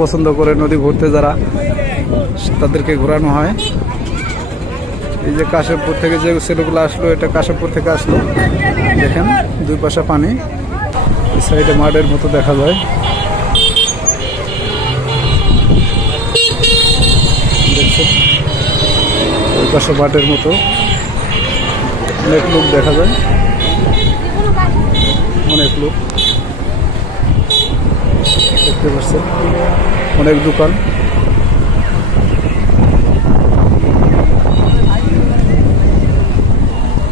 পছন্দ করে নদী ঘুরতে যারা, তাদেরকে ঘোরানো হয়। এই যে কাশেমপুর থেকে যে ছেলেগুলো আসলো, এটা কাশেমপুর থেকে আসলো। দেখেন দুই পাশে পানি, এই সাইডে মাঠের মতো দেখা যায়। দেখছেন ওই পাশে মাঠের মতো অনেক লোক দেখা যায়, অনেক লোক দেখতে পাচ্ছেন, অনেক দোকান।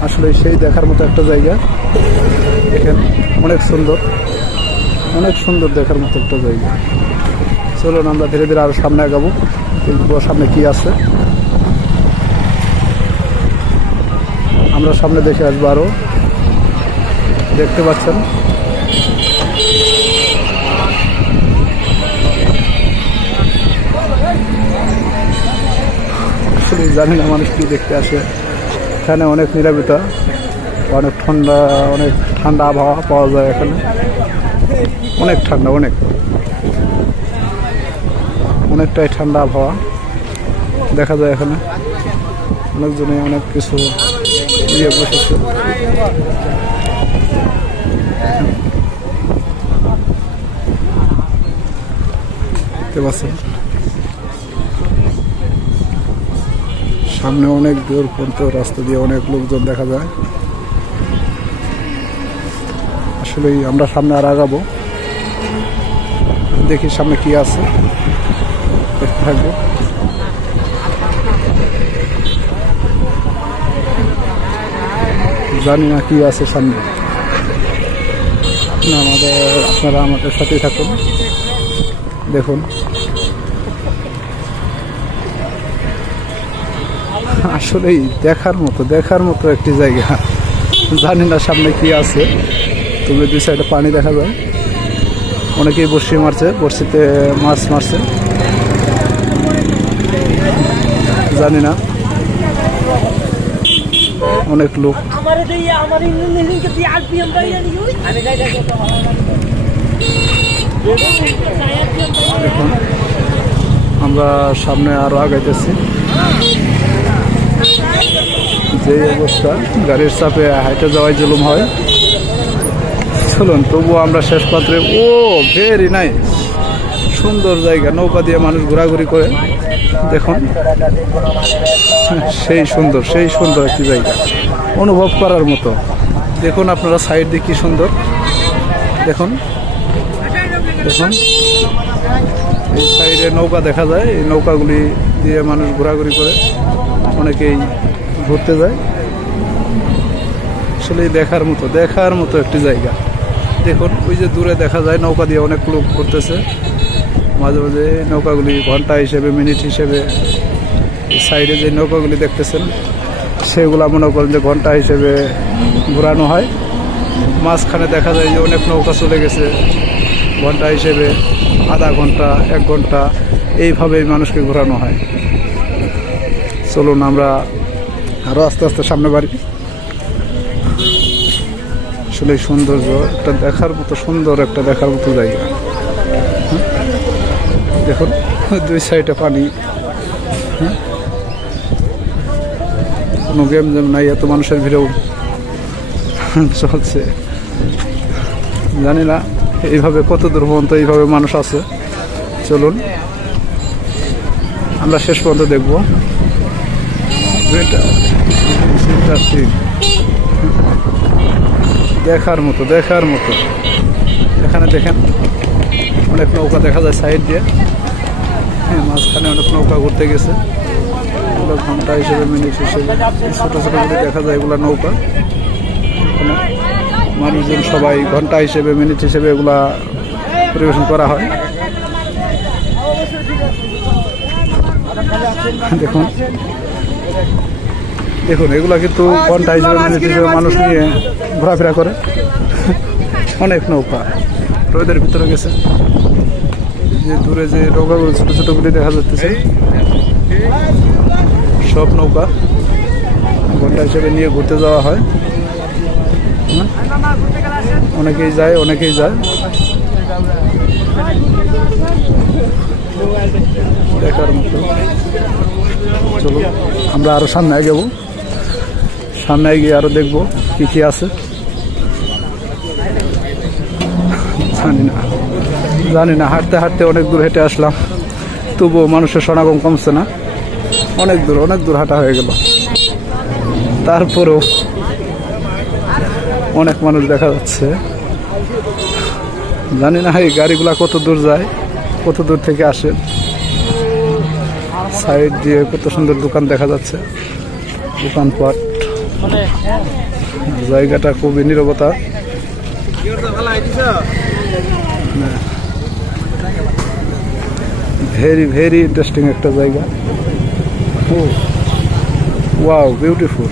আসলে সেই দেখার মতো একটা জায়গা। দেখেন অনেক সুন্দর, অনেক সুন্দর দেখার মতো একটা জায়গা। চলুন আমরা ধীরে ধীরে আরো সামনে আগাবো, দেখবো সামনে কি আছে। আমরা সামনে দেখে আসবো আরো। দেখতে পাচ্ছেন আসলে জানি না মানুষ কি দেখতে আসে। এখানে অনেক নিরাপত্তা, অনেক ঠান্ডা আবহাওয়া পাওয়া যায় এখানে। অনেক ঠান্ডা, অনেকটাই ঠান্ডা আবহাওয়া দেখা যায় এখানে। অনেকজনে অনেক কিছু নিয়ে বসেছে। দেখতে পাচ্ছেন সামনে অনেক দূর পর্যন্ত রাস্তা দিয়ে অনেক লোকজন দেখা যায়। আসলে আমরা সামনে আর আগাবো, দেখি সামনে কি আছে, দেখতে থাকবো। জানি না কি আছে সামনে। আপনারা আমাদের সাথেই থাকুন, দেখুন। আসলেই দেখার মতো একটি জায়গা। জানি না সামনে কি আছে, তবে দুই সাইডে পানি দেখা যায়। অনেকেই বড়শি মারছে, বড়শিতে মাছ মারছে। জানি না, অনেক লোক। দেখুন আমরা সামনে আরো আগাইতেছি। যে অবস্থা, গাড়ির চাপে হাইটে যাওয়াই জুলুম হয়। চলুন তবুও আমরা শেষ পাত্রে। ও ভেরি নাইস, সুন্দর জায়গা। নৌকা দিয়ে মানুষ ঘোরাঘুরি করে। দেখুন সেই সুন্দর একটি জায়গা, অনুভব করার মতো। দেখুন আপনারা সাইড দিয়ে কি সুন্দর। দেখুন এই সাইডে নৌকা দেখা যায়। এই নৌকাগুলি দিয়ে মানুষ ঘোরাঘুরি করে, অনেকেই ঘুরতে যায়। আসলে দেখার মতো একটি জায়গা। দেখুন ওই যে দূরে দেখা যায় নৌকা দিয়ে অনেক লোক ঘুরতেছে। মাঝে মাঝে নৌকাগুলি ঘন্টা হিসেবে, মিনিট হিসেবে, সাইডে যে নৌকাগুলি দেখতেছেন সেগুলা মনে করেন যে ঘন্টা হিসেবে ঘোরানো হয়। মাঝখানে দেখা যায় যে অনেক নৌকা চলে গেছে, ঘন্টা হিসেবে আধা ঘন্টা, 1 ঘন্টা এইভাবেই মানুষকে ঘোরানো হয়। চলুন আমরা আরো আস্তে আস্তে সামনে বাড়ি। আসলে সৌন্দর্য একটা দেখার মতো জায়গা। দেখুন দুই সাইডে পানি, কোনো গেম নাই, এত মানুষের ভিড়েও চলছে। জানি না এইভাবে কত দূর পর্যন্ত এইভাবে মানুষ আছে। চলুন আমরা শেষ পর্যন্ত দেখবো। দেখার মতো। এখানে দেখেন অনেক নৌকা দেখা যায় সাইড দিয়ে। মাঝখানে অনেক নৌকা ঘুরতে গেছে। এগুলো ঘন্টা হিসেবে, মিনিট হিসেবে, ছোট গুলি দেখা যায়। এগুলা নৌকা, মানুষজন সবাই ঘন্টা হিসেবে, মিনিট হিসেবে এগুলা পরিবেশন করা হয়। দেখুন এগুলা কিন্তু ঘন্টা হিসেবে, মিনিট হিসেবে মানুষ নিয়ে ঘোরাফেরা করে। অনেক নৌকা রোদের ভিতরে গেছে। যে দূরে যে নৌকাগুলো ছোট গুলি দেখা যাচ্ছে, সব নৌকা ঘন্টা হিসেবে নিয়ে ঘুরতে যাওয়া হয়। অনেকেই যায়। দেখার মতো। চলো আমরা আরো সামনে যাবো, সামনে গিয়ে আরো দেখবো কি কি আছে। জানি না হাঁটতে হাঁটতে অনেক দূর হেঁটে আসলাম, তবুও মানুষের সমাগম কমছে না। অনেক দূর হাঁটা হয়ে গেল, তারপরেও অনেক মানুষ দেখা যাচ্ছে। জানি না এই গাড়িগুলা কত দূর যায়, কত দূর থেকে আসে। সাইড দিয়ে কত সুন্দর দোকান দেখা যাচ্ছে, দোকানপাট। জায়গাটা খুবই নীরবতা। ভেরি ইন্টারেস্টিং একটা জায়গা। Wow, beautiful.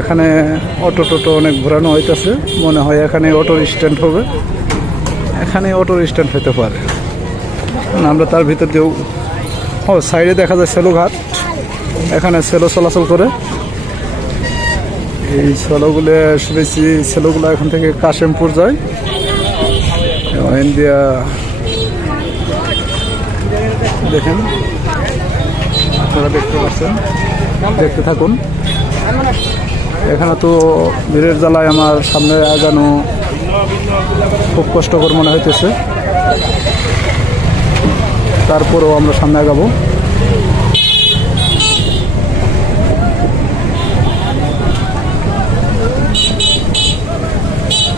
এখানে অটো টোটো অনেক ঘোরানো হইতেছে, মনে হয় এখানে অটোর স্ট্যান্ড হবে, এখানে অটোর স্ট্যান্ড হতে পারে। আমরা তার ভিতর দিয়েও সাইডে দেখা যায় সেলো ঘাট, এখানে সেলো চলাচল করে। এই সেলোগুলো এখান থেকে কাশিমপুর যায়। ইন্ডিয়া দেখেন, আপনারা দেখতে পাচ্ছেন, দেখতে থাকুন। এখানে তো ভিড়ের জ্বালায় আমার সামনে আগানো খুব কষ্টকর মনে হইতেছে, তারপরেও আমরা সামনে আগাবো।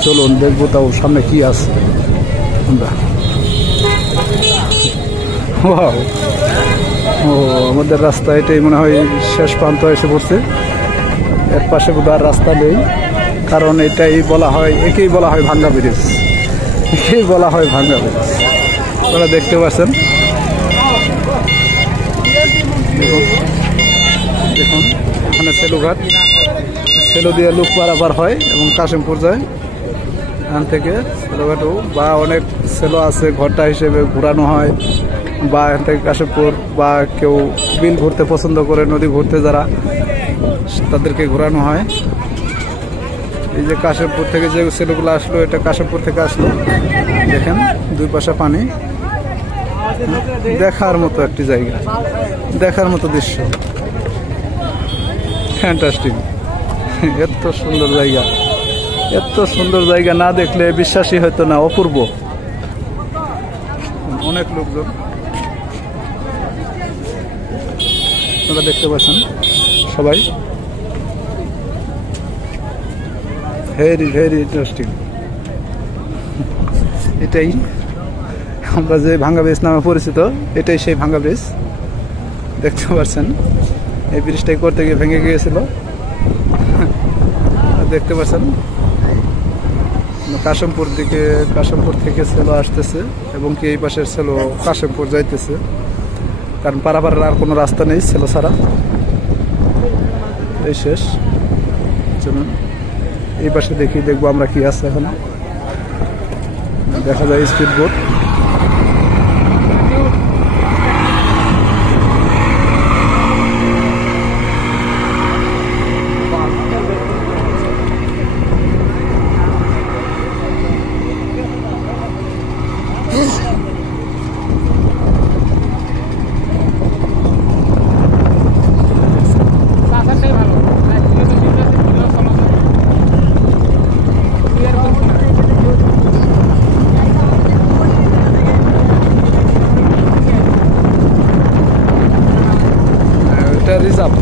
চলুন দেখবো তাও সামনে কি আছে। আমাদের রাস্তা এটাই মনে হয় শেষ প্রান্ত এসে পড়ছে। এর পাশে বোধহয় রাস্তা নেই, কারণ একেই বলা হয় ভাঙ্গা ব্রিজ, আপনারা দেখতে পাচ্ছেন। দেখুন এখানে সেলুঘাট, সেলো দিয়ে লোক পারাপার হয় এবং কাশিমপুর যায়। এখান থেকে সেলোঘাটও বা অনেক সেলো আছে, ঘরটা হিসেবে ঘোরানো হয়, বা এখান থেকে কাশিমপুর, বা কেউ বিল ঘুরতে পছন্দ করে, নদী ঘুরতে যারা, তাদেরকে ঘোরানো হয়। এই যে কাশিমপুর থেকে যে সেলোগুলো আসলো, এটা কাশিমপুর থেকে আসলো। দেখেন দুই পাশে পানি, দেখার মতো একটি জায়গা, দেখার মতো দৃশ্য, ফ্যান্টাস্টিক। এত সুন্দর জায়গা না দেখলে বিশ্বাসই হয়তো না, অপূর্ব। অনেক লোকজন আপনারা দেখতে পাচ্ছেন, সবাই ভেরি ইন্টারেস্টিং। এটাই আমরা যে ভাঙ্গা ব্রিজ নামে পরিচিত, এটাই সেই ভাঙ্গা ব্রিজ। দেখতে পাচ্ছেন এই ব্রিজটাই করতে গিয়ে ভেঙে গিয়েছিল। দেখতে পাচ্ছেন কাশিমপুর থেকে সেলো আসতেছে, এবং কি এই পাশের সেলো কাশিমপুর যাইতেছে, কারণ পারাপারের আর কোনো রাস্তা নেই সেলো ছাড়া। এই শেষ। চলুন এই পাশে দেখবো আমরা কি আছে। এখানে দেখা যায় স্পিড বোট। রিজার্ভ।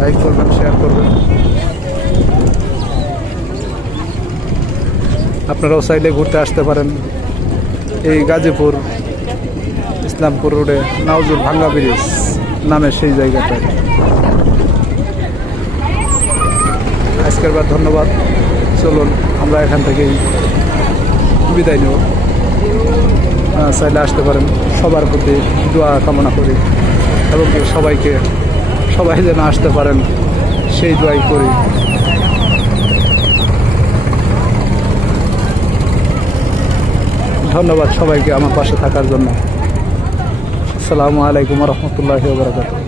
লাইক করবেন, শেয়ার করবেন। আপনারাও চাইলে ঘুরতে আসতে পারেন এই গাজীপুর ইসলামপুর রোডে নাওজুল ভাঙ্গা ব্রিজ নামে সেই জায়গাটায়। আজকের বার ধন্যবাদ। চলুন আমরা এখান থেকেই বিদায় নেব। চাইলে আসতে পারেন। সবার প্রতি দোয়া কামনা করি, এবং সবাই যেন আসতে পারেন সেই দোয়াই করি। ধন্যবাদ সবাইকে আমার পাশে থাকার জন্য। আসসালামু আলাইকুম ওয়া রাহমাতুল্লাহি ওয়া বারাকাতুহু।